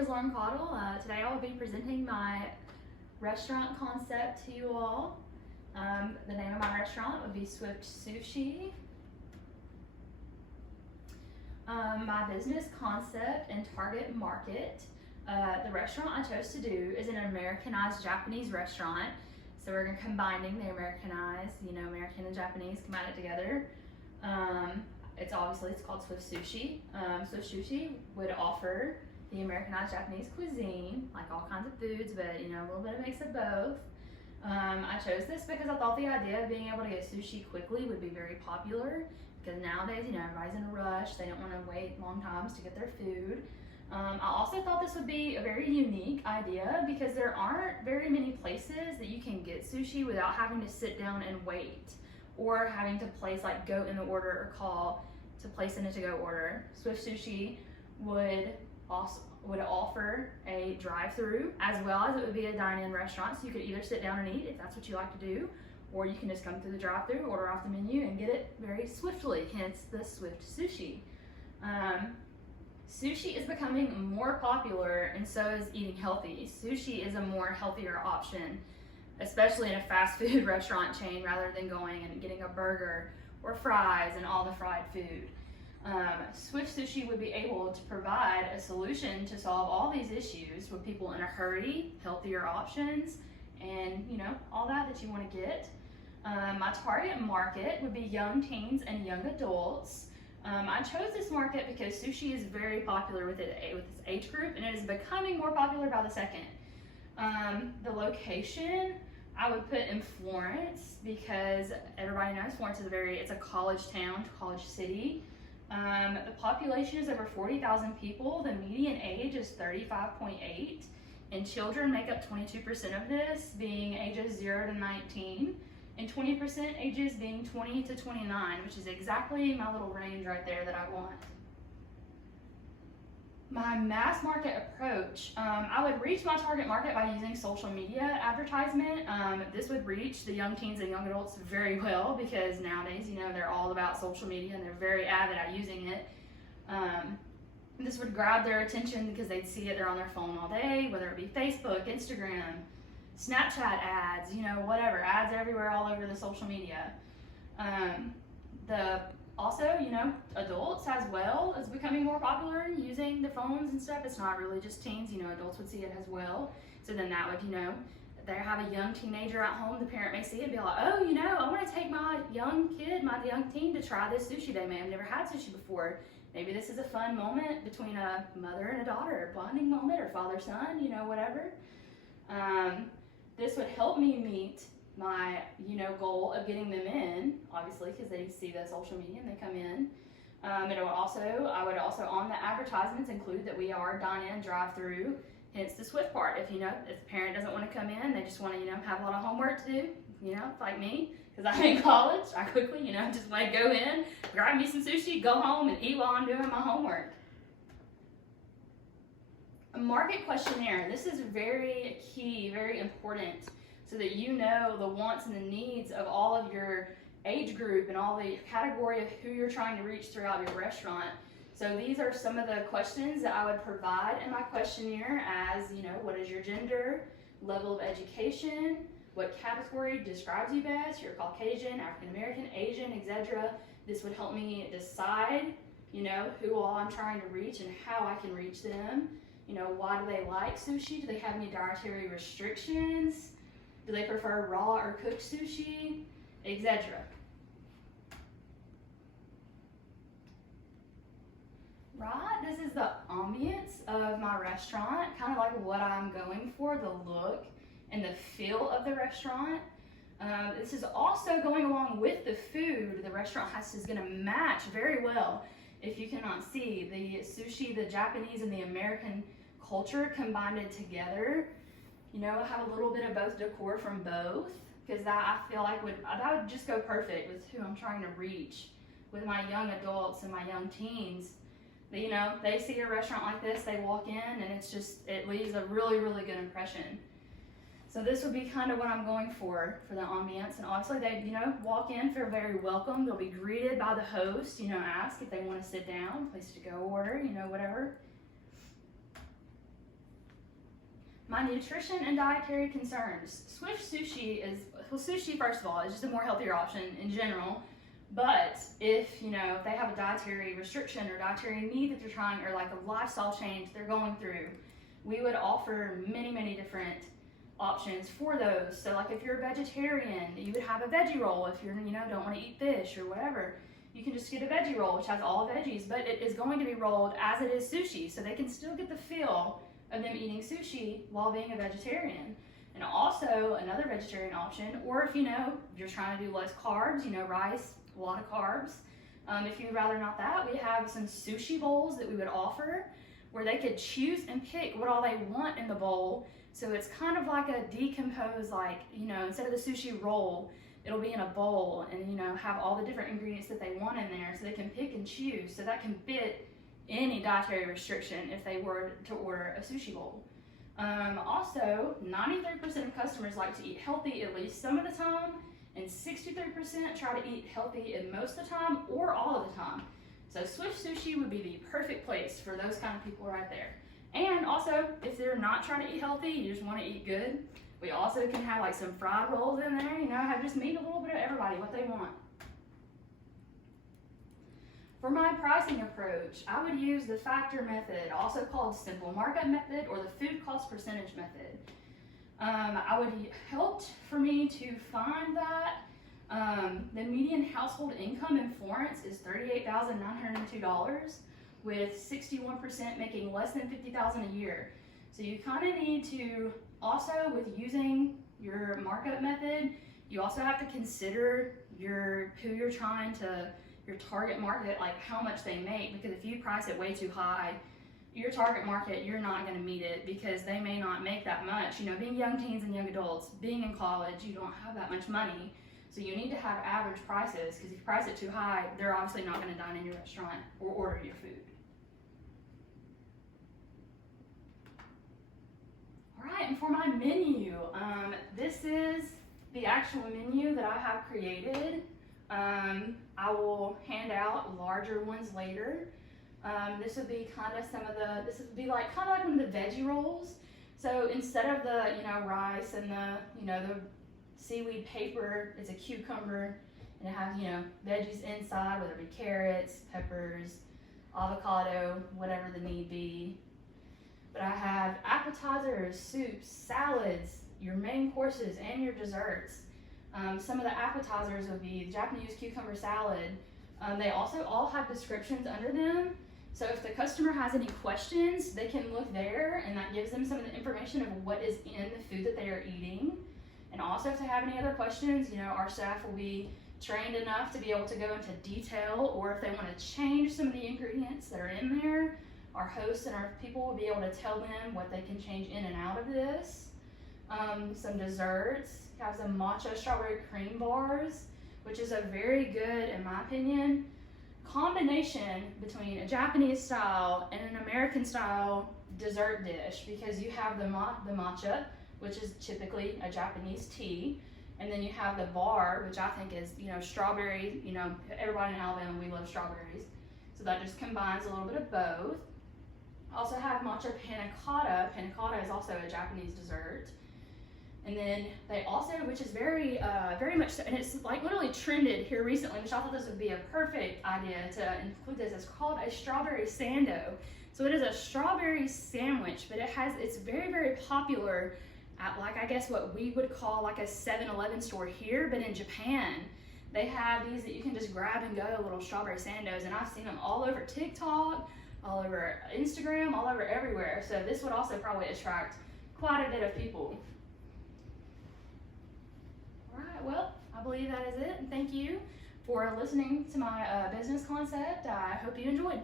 is Lauren Caudle. Today I will be presenting my restaurant concept to you all. The name of my restaurant would be Swift Sushi. My business concept and target market. The restaurant I chose to do is an Americanized Japanese restaurant. So we're combining the Americanized, American and Japanese, combine it together. It's called Swift Sushi. Swift Sushi would offer the Americanized Japanese cuisine, like all kinds of foods, but a little bit of a mix of both. I chose this because I thought the idea of being able to get sushi quickly would be very popular, because nowadays, everybody's in a rush. They don't want to wait long times to get their food. I also thought this would be a very unique idea because there aren't very many places that you can get sushi without having to sit down and wait, or having to go in the order or call to place in a to-go order. Swift Sushi would offer a drive-through, as well as it would be a dine-in restaurant, so you could either sit down and eat if that's what you like to do, or you can just come through the drive-through, order off the menu, and get it very swiftly, hence the Swift Sushi. Sushi is becoming more popular, and so is eating healthy. Sushi is a more healthier option, especially in a fast food restaurant chain, rather than going and getting a burger or fries and all the fried food. Swift Sushi would be able to provide a solution to solve all these issues for people in a hurry, healthier options, and all that you want to get. My target market would be young teens and young adults. I chose this market because sushi is very popular with its age group, and it is becoming more popular by the second. The location I would put in Florence, because everybody knows Florence is it's a college town, college city. The population is over 40,000 people. The median age is 35.8, and children make up 22% of this, being ages 0 to 19, and 20% ages being 20 to 29, which is exactly my little range right there that I want. My mass market approach, I would reach my target market by using social media advertisement. This would reach the young teens and young adults very well, because nowadays, they're all about social media and they're very avid at using it. This would grab their attention because they'd see it, they're on their phone all day, whether it be Facebook, Instagram, Snapchat ads, whatever, ads everywhere all over the social media. Adults as well is becoming more popular using the phones and stuff. It's not really just teens, adults would see it as well. So then that would, they have a young teenager at home, the parent may see it and be like, oh, I want to take my young teen to try this sushi they may have never had sushi before. Maybe this is a fun moment between a mother and a daughter, a bonding moment, or father-son, whatever. This would help me meet my, goal of getting them in, obviously, because they see the social media and they come in. I would also on the advertisements include that we are dine-in, drive-through, hence the Swift part. If the parent doesn't want to come in, they just want to, have a lot of homework to do, like me, because I'm in college, I quickly, just want to go in, grab me some sushi, go home, and eat while I'm doing my homework. A market questionnaire. This is very key, very important, so that the wants and the needs of all of your age group and all the category of who you're trying to reach throughout your restaurant. So these are some of the questions that I would provide in my questionnaire, as what is your gender, level of education, what category describes you best, you're Caucasian, African American, Asian, etc. This would help me decide who all I'm trying to reach and how I can reach them. Why do they like sushi? Do they have any dietary restrictions? Do they prefer raw or cooked sushi? Etc. Right, this is the ambience of my restaurant, kind of like what I'm going for, the look and the feel of the restaurant. This is also going along with the food. The restaurant is going to match very well. If you cannot see, the sushi, the Japanese and the American culture combined together, have a little bit of both decor from both, because that I feel like that would just go perfect with who I'm trying to reach, with my young adults and my young teens. They see a restaurant like this, they walk in, and it leaves a really, really good impression. So this would be kind of what I'm going for the ambience. And obviously they, walk in, feel very welcome. They'll be greeted by the host, ask if they want to sit down, place to go order, whatever. My nutrition and dietary concerns. Swift Sushi is, well, sushi, first of all, is just a more healthier option in general. But if, if they have a dietary restriction or dietary need that they're trying, or like a lifestyle change they're going through, we would offer many, many different options for those. So like if you're a vegetarian, you would have a veggie roll. If you're, don't want to eat fish or whatever, you can just get a veggie roll, which has all veggies, but it is going to be rolled as it is sushi. So they can still get the feel of them eating sushi while being a vegetarian. And also another vegetarian option, or if you're trying to do less carbs, rice, a lot of carbs. If you'd rather not that, we have some sushi bowls that we would offer where they could choose and pick what all they want in the bowl. So it's kind of like a decomposed, instead of the sushi roll, it'll be in a bowl and, have all the different ingredients that they want in there so they can pick and choose. So that can fit any dietary restriction if they were to order a sushi bowl. Also, 93% of customers like to eat healthy at least some of the time, and 63% try to eat healthy in most of the time or all of the time. So Swift Sushi would be the perfect place for those kind of people right there. And also, if they're not trying to eat healthy, you just want to eat good, we also can have like some fried rolls in there, have just meet a little bit of everybody, what they want. For my pricing approach, I would use the factor method, also called simple markup method or the food cost percentage method. Helped for me to find that the median household income in Florence is $38,902, with 61% making less than $50,000 a year. So you kind of need to also, with using your markup method, you also have to consider who you're trying to, your target market, like how much they make, because if you price it way too high, your target market, you're not going to meet it because they may not make that much. Being young teens and young adults, being in college, you don't have that much money. So you need to have average prices, because if you price it too high, they're obviously not going to dine in your restaurant or order your food. All right, and for my menu, this is the actual menu that I have created. I will hand out larger ones later. This would be kind of this would be like kind of like one of the veggie rolls. So instead of the, rice and the seaweed paper, it's a cucumber, and it has, veggies inside, whether it be carrots, peppers, avocado, whatever the need be. But I have appetizers, soups, salads, your main courses, and your desserts. Some of the appetizers would be Japanese cucumber salad. They also all have descriptions under them. So if the customer has any questions, they can look there, and that gives them some of the information of what is in the food that they are eating. And also if they have any other questions, our staff will be trained enough to be able to go into detail, or if they want to change some of the ingredients that are in there, our hosts and our people will be able to tell them what they can change in and out of this. Some desserts, have some matcha strawberry cream bars, which is a very good, in my opinion, combination between a Japanese style and an American style dessert dish, because you have the matcha, which is typically a Japanese tea, and then you have the bar, which I think is, strawberry, everybody in Alabama, we love strawberries. So that just combines a little bit of both. Also have matcha panna cotta. Panna cotta is also a Japanese dessert. And then they also, which is very much so, and it's like literally trended here recently, which I thought this would be a perfect idea to include this. It's called a strawberry sando. So it is a strawberry sandwich, but it's very, very popular at I guess what we would call like a 7-Eleven store here, but in Japan, they have these that you can just grab and go, little strawberry sandos, and I've seen them all over TikTok, all over Instagram, all over everywhere. So this would also probably attract quite a bit of people. All right, well, I believe that is it. And thank you for listening to my business concept. I hope you enjoyed.